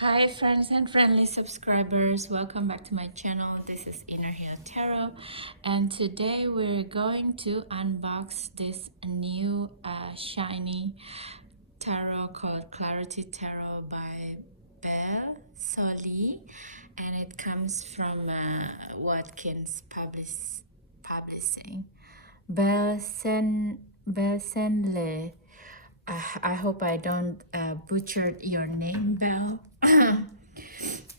Hi friends and friendly subscribers, welcome back to my channel. This is Inner Heal Tarot, and today we're going to unbox this new shiny tarot called Clarity Tarot by Belle Soli, and it comes from Watkins Publishing. Belsenle. I hope I don't butcher your name, Belle.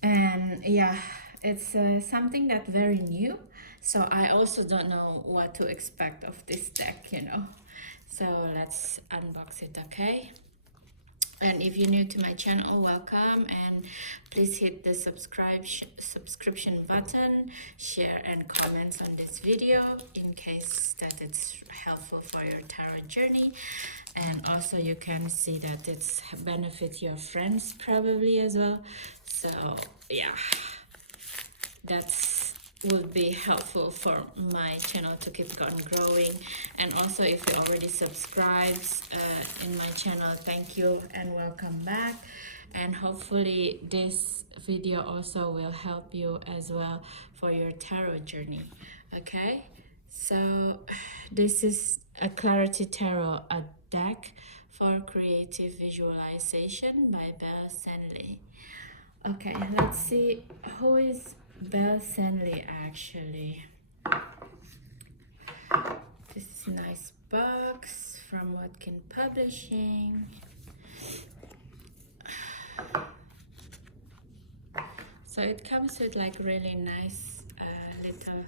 And yeah, it's something that's very new. So I also don't know what to expect of this deck. So let's unbox it, okay? And if you're new to my channel, welcome, and please hit the subscription button, share and comments on this video in case that it's helpful for your tarot journey. And also you can see that it's benefits your friends probably as well. So yeah, that's would be helpful for my channel to keep on growing. And also if you already subscribed in my channel, thank you and welcome back. And hopefully this video also will help you as well for your tarot journey. Okay, so this is a Clarity Tarot, a deck for creative visualization by Belle Senley. Okay, let's see who is Belle Senley actually. This is a nice box from Watkins Publishing. So it comes with like really nice little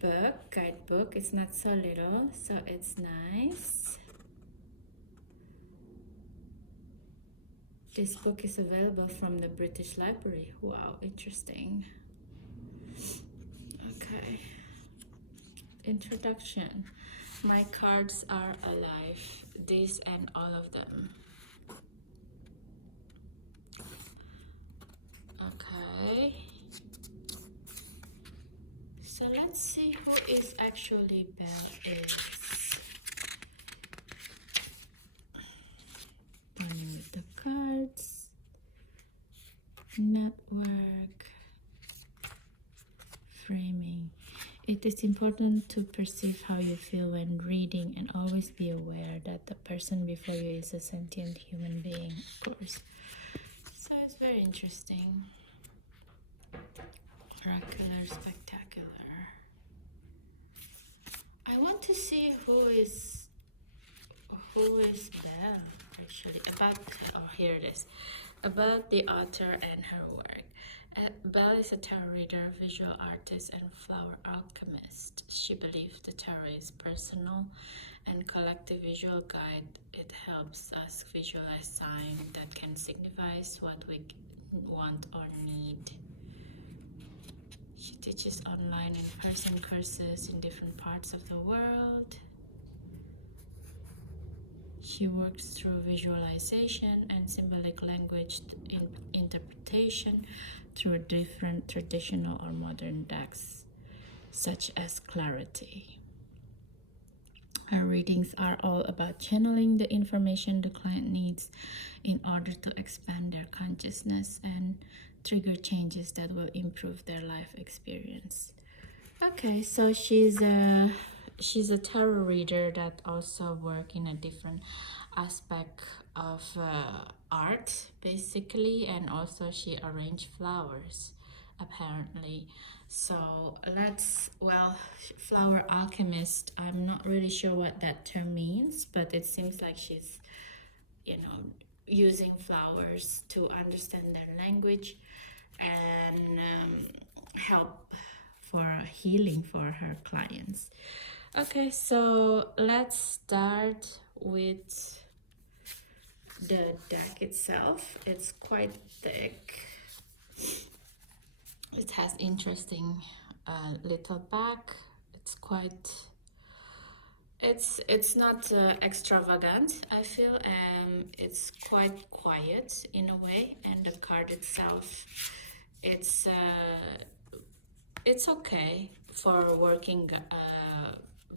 book, guidebook. It's not so little, so it's nice. This book is available from the British Library. Wow, interesting. Okay. Introduction. My cards are alive. These and all of them. Okay. So let's see who is actually Belle is. On with the cards. Network. Framing. It is important to perceive how you feel when reading and always be aware that the person before you is a sentient human being, of course. So it's very interesting. Oracular, spectacular. I want to see who is Belle actually. Here it is. About the author and her work. Belle is a tarot reader, visual artist, and flower alchemist. She believes the tarot is personal and collective visual guide. It helps us visualize signs that can signify what we want or need. She teaches online and in-person courses in different parts of the world. She works through visualization and symbolic language interpretation through different traditional or modern decks, such as Clarity. Her readings are all about channeling the information the client needs in order to expand their consciousness and trigger changes that will improve their life experience. Okay, so she's a tarot reader that also work in a different aspect of art basically, and also she arranged flowers apparently. So flower alchemist, I'm not really sure what that term means, but it seems like she's using flowers to understand their language and help for healing for her clients. Okay, so let's start with the deck itself. It's quite thick. It has interesting little back. It's quite it's not extravagant, I feel. It's quite quiet in a way, and the card itself, it's okay for working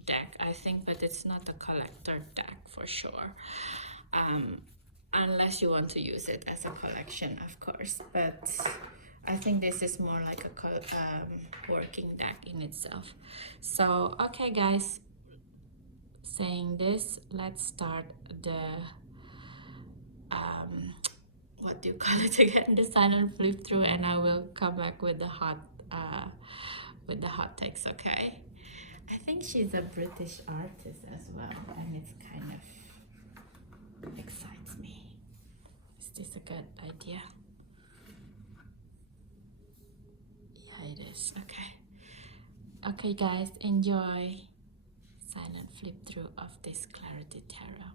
deck, I think, but it's not a collector deck for sure. unless you want to use it as a collection, of course. But I think this is more like a working deck in itself. So okay guys, saying this, let's start the what do you call it again, the silent flip through, and I will come back with the hot takes. Okay, I think she's a British artist as well, and it's kind of excites me. Is this a good idea? Yeah, it is. Okay guys, enjoy silent flip through of this Clarity Tarot.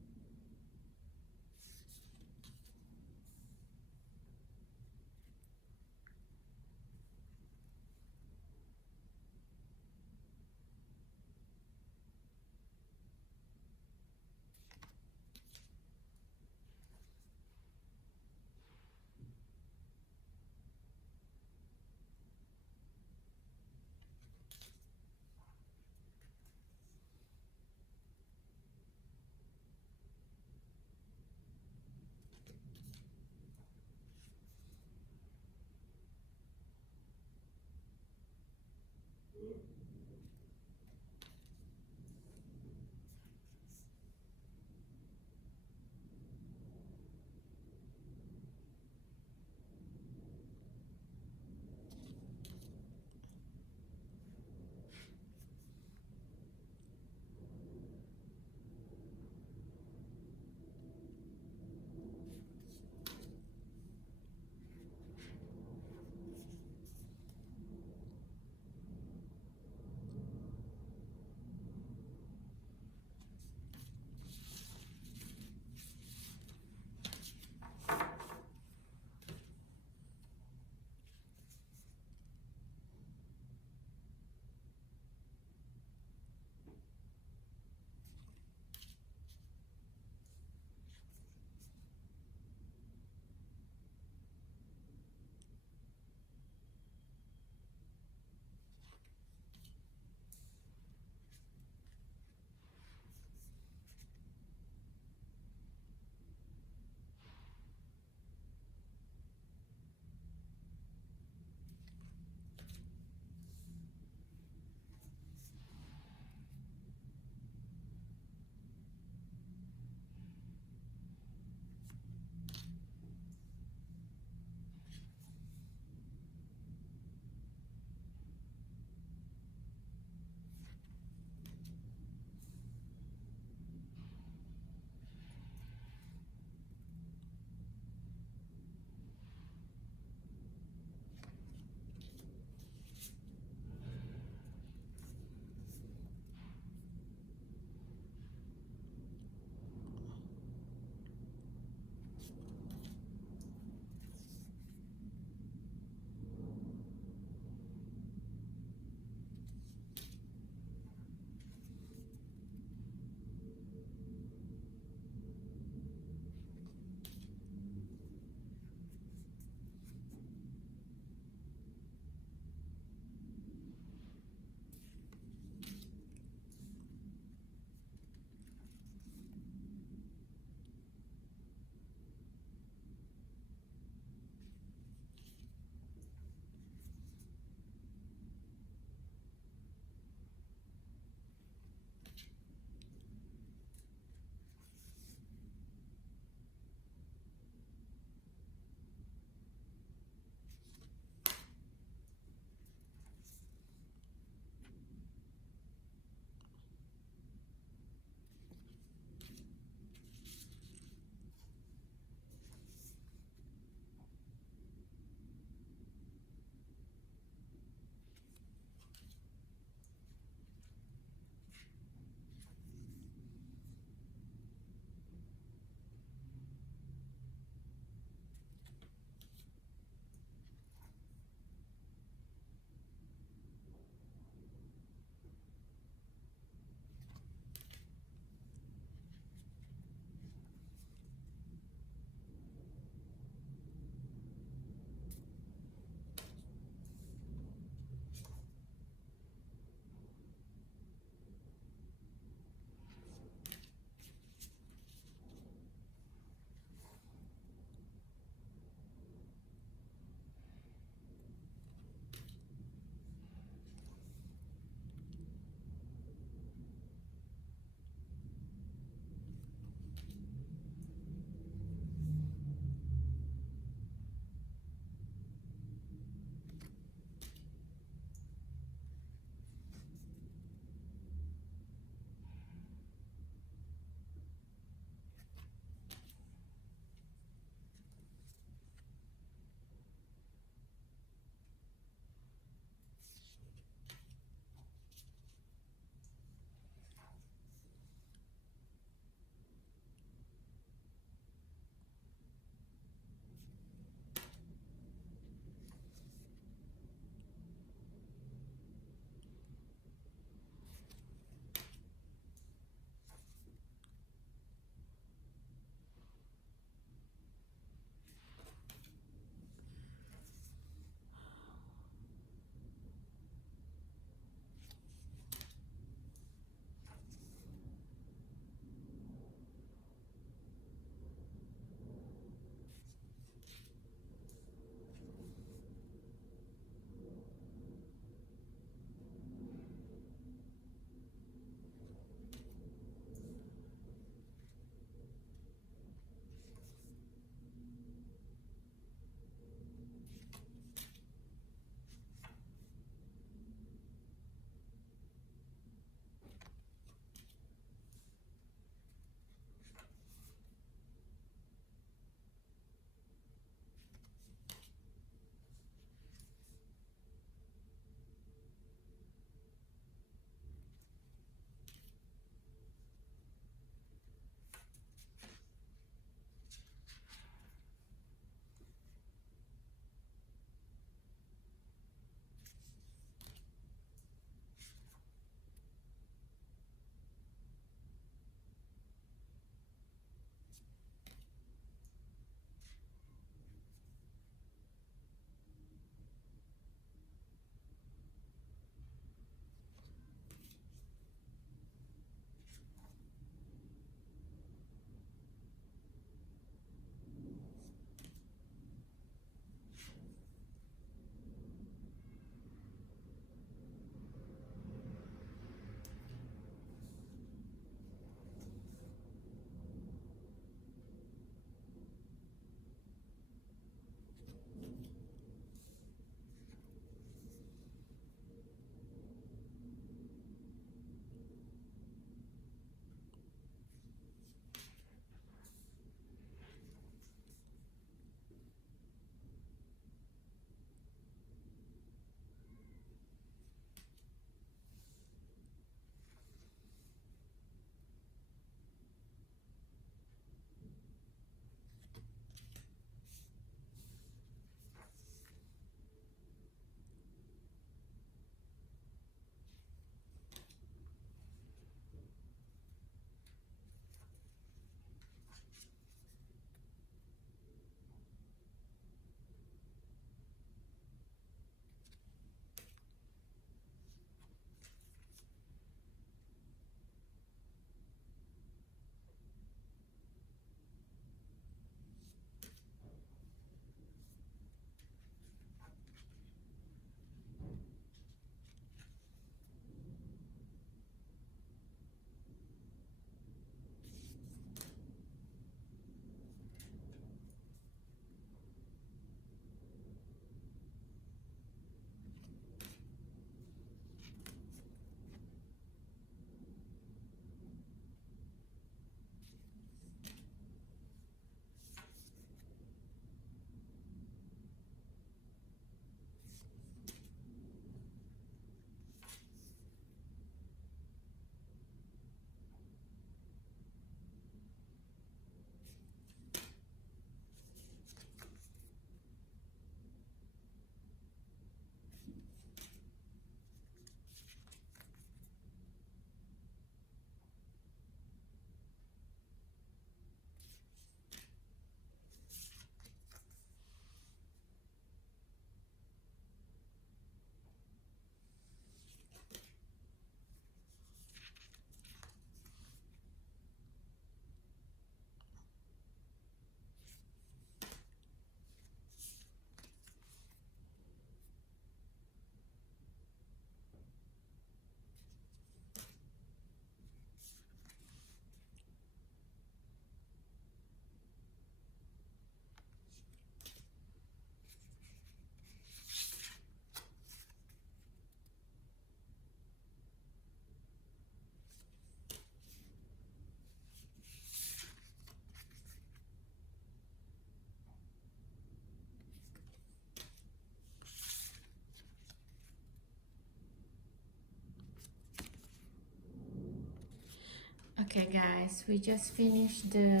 Okay guys, we just finished the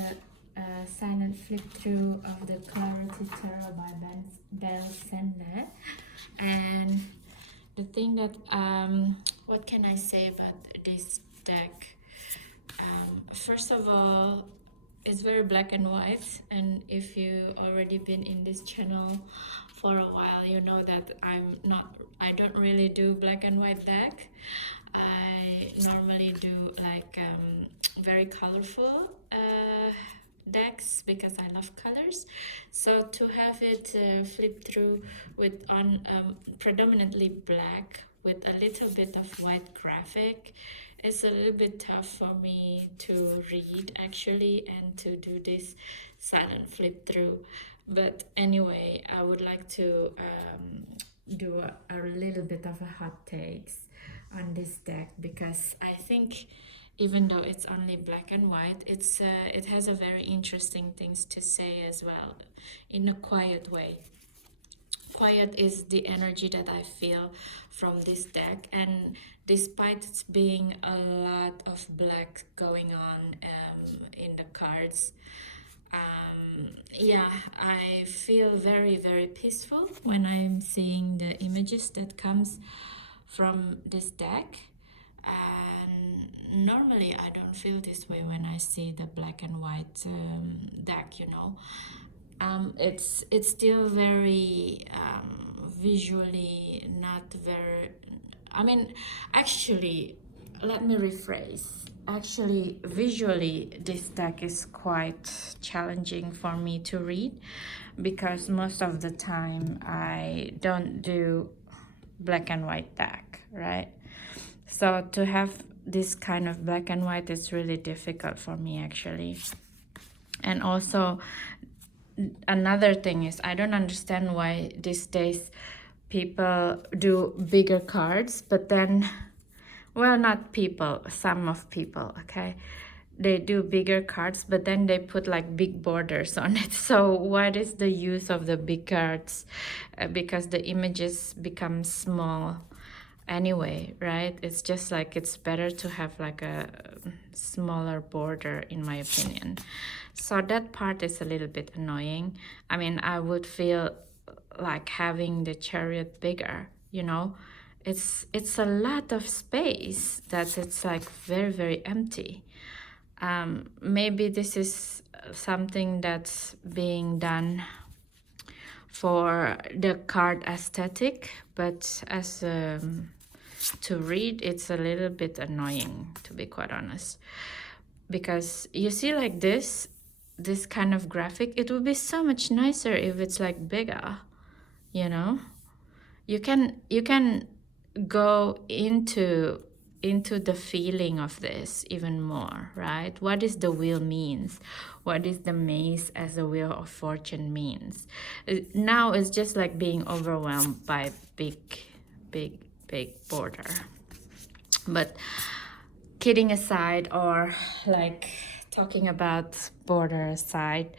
silent flip through of the Clarity Tarot by Bell Sender. And the thing that, what can I say about this deck? First of all, it's very black and white, and if you already been in this channel for a while, you know that I don't really do black and white deck. I normally do like very colorful decks because I love colors. So to have it flip through with on predominantly black with a little bit of white graphic is a little bit tough for me to read actually, and to do this silent flip through. But anyway, I would like to do a little bit of a hot takes on this deck, because I think even though it's only black and white, it has a very interesting things to say as well, in a quiet way. Quiet is the energy that I feel from this deck, and despite it being a lot of black going on in the cards, yeah, I feel very, very peaceful when I'm seeing the images that comes from this deck. And normally I don't feel this way when I see the black and white deck, you know. It's still very visually not very, I mean, actually, let me rephrase. Actually, visually, this deck is quite challenging for me to read, because most of the time I don't do black and white deck, right? So to have this kind of black and white is really difficult for me actually. And also another thing is, I don't understand why these days people do bigger cards, but then, well, not people, some of people, okay, they do bigger cards, but then they put like big borders on it. So what is the use of the big cards? Because the images become small anyway, right? It's just like, it's better to have like a smaller border, in my opinion. So that part is a little bit annoying. I mean, I would feel like having the chariot bigger, you know. It's a lot of space that it's like very, very empty. Maybe this is something that's being done for the card aesthetic, but as to read, it's a little bit annoying, to be quite honest. Because you see, like this kind of graphic, it would be so much nicer if it's like bigger, you know. You can go into the feeling of this even more, right? What is the wheel means? What is the maze as a wheel of fortune means? Now it's just like being overwhelmed by big border. But kidding aside, or like talking about border aside,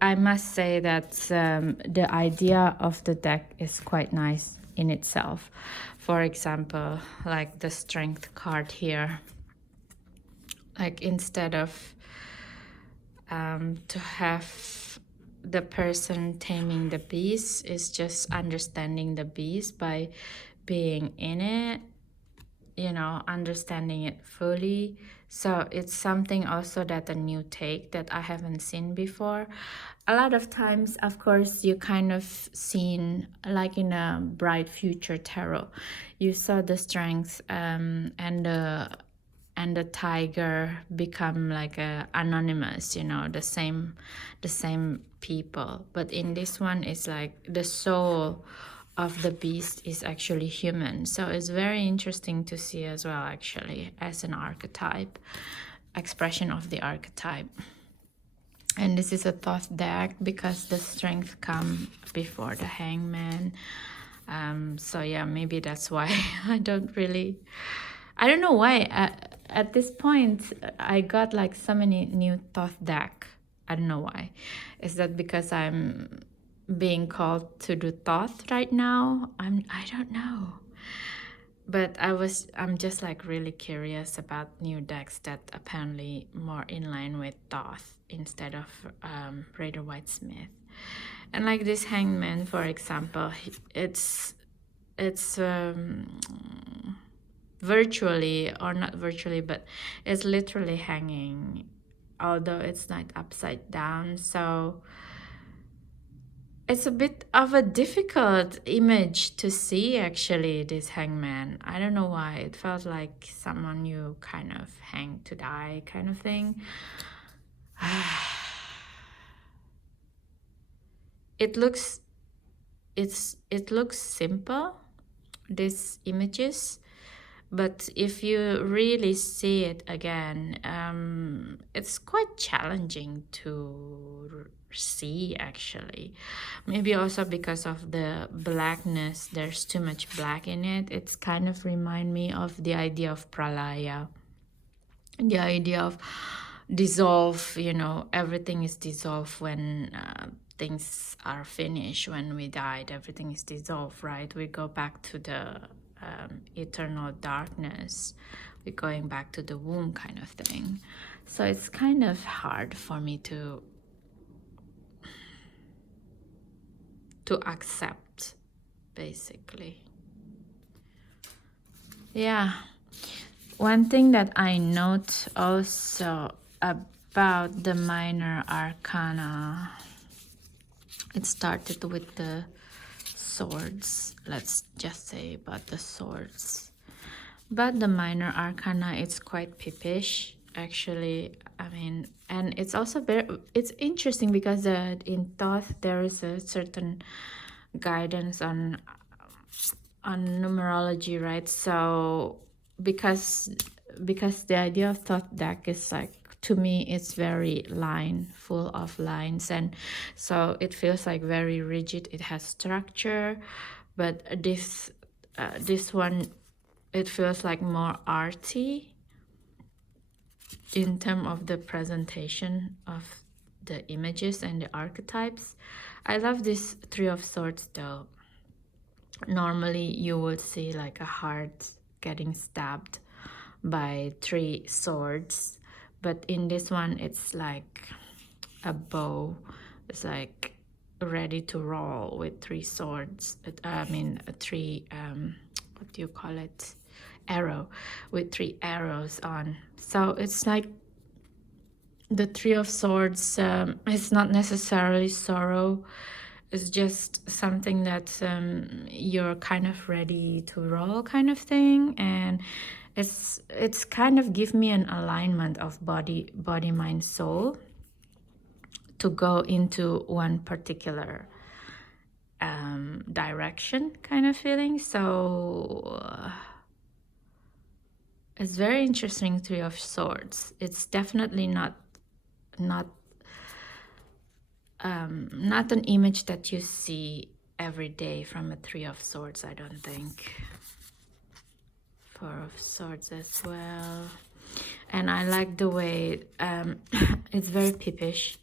I must say that the idea of the deck is quite nice in itself. For example, like the strength card here, like instead of to have the person taming the beast, is just understanding the beast by being in it, you know, understanding it fully. So it's something also that a new take that I haven't seen before. A lot of times, of course, you kind of seen, like in a Bright Future Tarot, you saw the strength and the tiger become like a anonymous, you know, the same people. But in this one, it's like the soul of the beast is actually human. So it's very interesting to see as well, actually, as an archetype, expression of the archetype. And this is a Thoth deck because the strength come before the hangman. So yeah, maybe that's why I don't know why at this point I got like so many new Thoth deck. I don't know why. Is that because I'm being called to do Thoth right now? I don't know. but I'm just like really curious about new decks that apparently more in line with Thoth instead of Raider Whitesmith. And like this Hangman, for example, it's virtually, or not virtually, but it's literally hanging, although it's not upside down. So it's a bit of a difficult image to see, actually, this hangman. I don't know why. It felt like someone you kind of hang to die kind of thing. It looks it looks simple, these images, but if you really see it again, it's quite challenging to see, actually. Maybe also because of the blackness, there's too much black in it. It's kind of remind me of the idea of pralaya, the idea of dissolve, everything is dissolved when things are finished. When we died, everything is dissolved, right? We go back to the eternal darkness. We're going back to the womb kind of thing. So it's kind of hard for me to accept, basically. Yeah. One thing that I note also about the minor arcana, it started with the swords. Let's just say about the swords. But the minor arcana, it's quite pippish, actually. I mean, and it's also it's interesting because in Thoth there is a certain guidance on numerology, right? So because the idea of Thoth deck is like, to me, it's very full of lines, and so it feels like very rigid. It has structure, but this one, it feels like more arty in terms of the presentation of the images and the archetypes. I love this Three of Swords though. Normally you would see like a heart getting stabbed by 3 swords, but in this one it's like a bow. It's like ready to roll with 3 swords. I mean 3 what do you call it, arrow, with 3 arrows on. So it's like the Three of Swords. It's not necessarily sorrow. It's just something that you're kind of ready to roll kind of thing. And it's kind of give me an alignment of body, mind, soul to go into one particular direction kind of feeling. So it's very interesting, Three of Swords. It's definitely not an image that you see every day from a Three of Swords, I don't think. Four of Swords as well. And I like the way it's very pippish.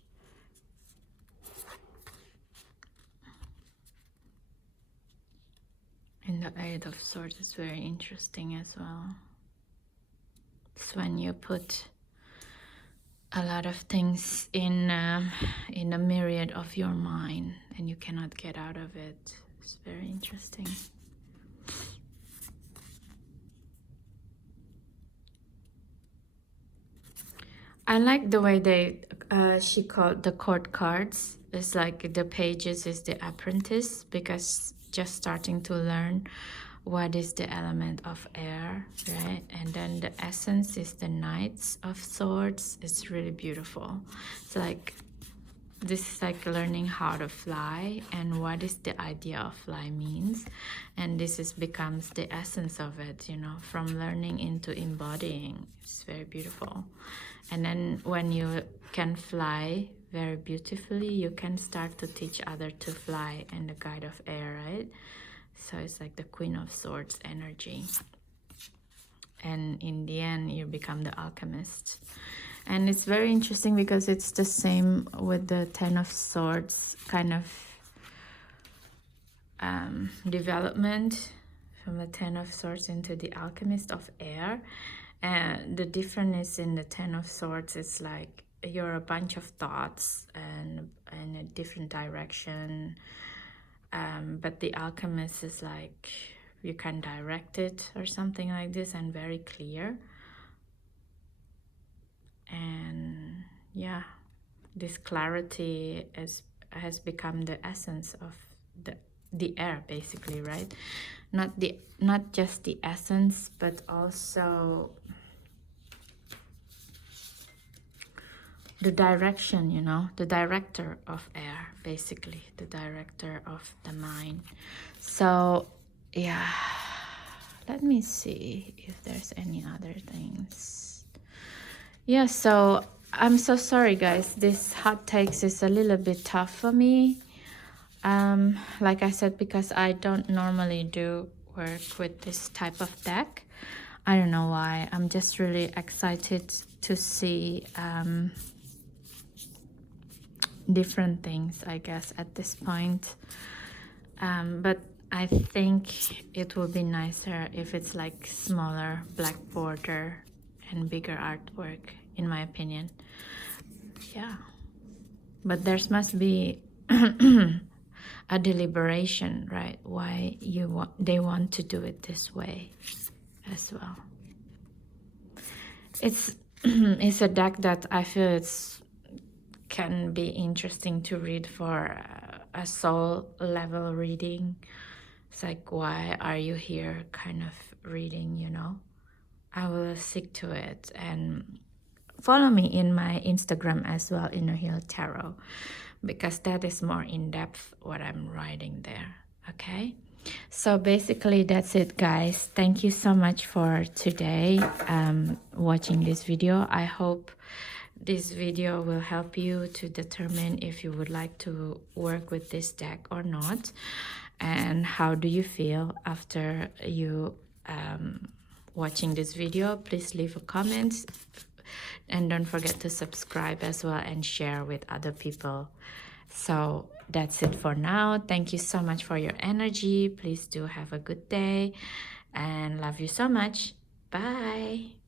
And the Eight of Swords is very interesting as well. It's when you put a lot of things in a myriad of your mind and you cannot get out of it. It's very interesting. I like the way she called the court cards. It's like the pages is the apprentice, because just starting to learn what is the element of air, right? And then the essence is the Knights of Swords. It's really beautiful. It's like, this is like learning how to fly and what is the idea of fly means. And this becomes the essence of it, from learning into embodying. It's very beautiful. And then when you can fly very beautifully, you can start to teach others to fly, and the guide of air, right? So it's like the Queen of Swords energy. And in the end, you become the alchemist. And it's very interesting because it's the same with the Ten of Swords kind of development. from the Ten of Swords into the Alchemist of Air. And the difference in the Ten of Swords is like you're a bunch of thoughts and in a different direction. But the Alchemist is like you can direct it or something like this, and very clear. And yeah, this clarity has become the essence of the air, basically, right? Not just the essence, but also the direction, you know, the director of air, basically, the director of the mind. So yeah, let me see if there's any other things. Yeah, so I'm so sorry guys, this hot takes is a little bit tough for me. Like I said, because I don't normally do work with this type of deck. I don't know why. I'm just really excited to see different things, I guess, at this point. But I think it would be nicer if it's like smaller black border and bigger artwork, in my opinion. Yeah, but there must be a deliberation, right? Why they want to do it this way as well. It's it's a deck that I feel can be interesting to read for a soul level reading. It's like, why are you here kind of reading, you know? I will stick to it, and follow me in my Instagram as well, Inner Heal Tarot, because that is more in-depth what I'm writing there. Okay, so basically that's it guys. Thank you so much for today watching this video. I hope this video will help you to determine if you would like to work with this deck or not, and how do you feel after you watching this video. Please leave a comment, and don't forget to subscribe as well and share with other people. So that's it for now. Thank you so much for your energy. Please do have a good day, and love you so much. Bye.